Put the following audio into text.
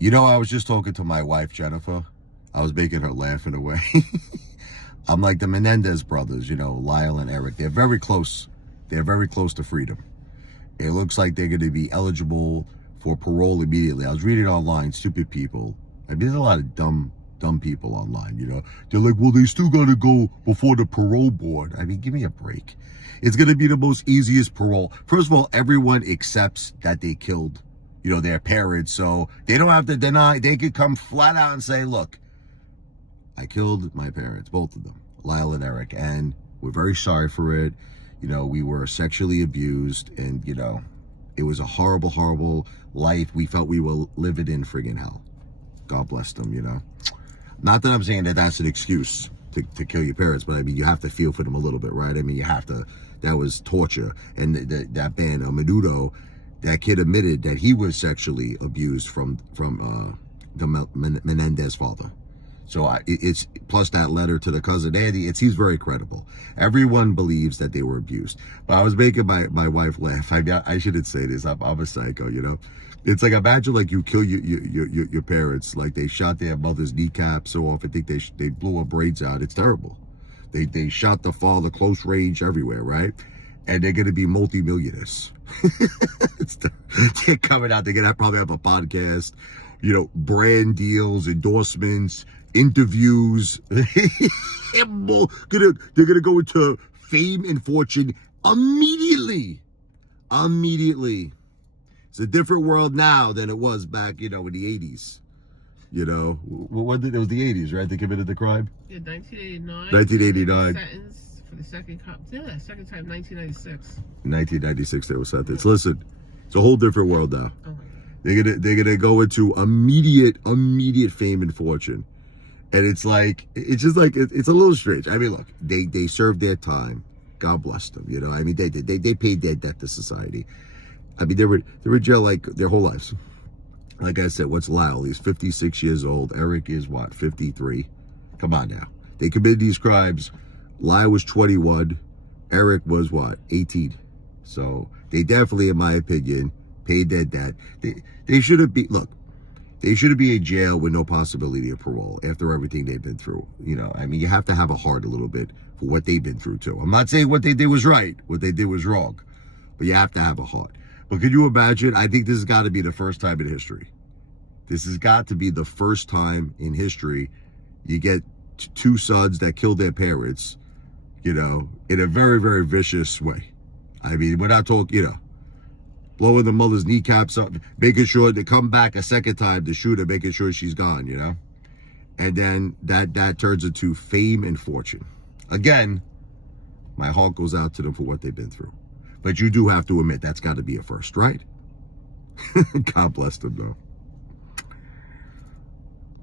You know, I was just talking to my wife, Jennifer. I was making her laugh in a way. I'm like the Menendez brothers, you know, Lyle and Erik. They're very close. They're very close to freedom. It looks like they're going to be eligible for parole immediately. I was reading online, stupid people. I mean, there's a lot of dumb people online, you know. They're like, well, they still got to go before the parole board. I mean, give me a break. It's going to be the most easiest parole. First of all, everyone accepts that they killed, you know, their parents. So they don't have to deny. They could come flat out and say, look, I killed my parents, both of them, Lyle and Erik, and we're very sorry for it. You know, we were sexually abused, and, you know, it was a horrible, horrible life. We felt we were living in friggin' hell. God bless them, you know. Not that I'm saying that that's an excuse to kill your parents, but I mean, you have to feel for them a little bit, right? I mean, you have to. That was torture. And that band, Menudo, that kid admitted that he was sexually abused from the Menendez father. So it's plus that letter to the cousin Andy. He's very credible. Everyone believes that they were abused. But I was making my wife laugh. I shouldn't say this. I'm a psycho, you know. It's like, imagine like you kill your parents, like they shot their mother's kneecaps off. I think they blew her braids out. It's terrible. They shot the father close range everywhere, right? And they're gonna be multi-millionaires. They're coming out. They're gonna probably have a podcast, you know, brand deals, endorsements, interviews. They're gonna go into fame and fortune immediately. It's a different world now than it was back, you know, in the 80s. You know, it was the 80s, right? They committed the crime? Yeah, 1989. 1989. Sentenced for the second time, 1996. 1996 they were sentenced. Listen, it's a whole different world now. Oh my God. They're gonna go into immediate fame and fortune. And it's like, it's just like, it's a little strange. I mean, look, they served their time. God bless them, you know. I mean, they paid their debt to society. I mean, they were in jail like their whole lives. Like I said, what's Lyle? He's 56 years old. Erik is what, 53? Come on now. They committed these crimes. Lyle was 21. Erik was what, 18? So they definitely, in my opinion, paid their debt. They shouldn't be, look, they shouldn't be in jail with no possibility of parole after everything they've been through. You know, I mean, you have to have a heart a little bit for what they've been through too. I'm not saying what they did was right. What they did was wrong. But you have to have a heart. But could you imagine? I think this has got to be the first time in history. This has got to be the first time in history you get two sons that killed their parents, you know, in a very, very vicious way. I mean, we're not talking, you know, blowing the mother's kneecaps up, making sure to come back a second time to shoot her, making sure she's gone, you know? And then that turns into fame and fortune. Again, my heart goes out to them for what they've been through. But you do have to admit that's got to be a first, right? God bless them, though.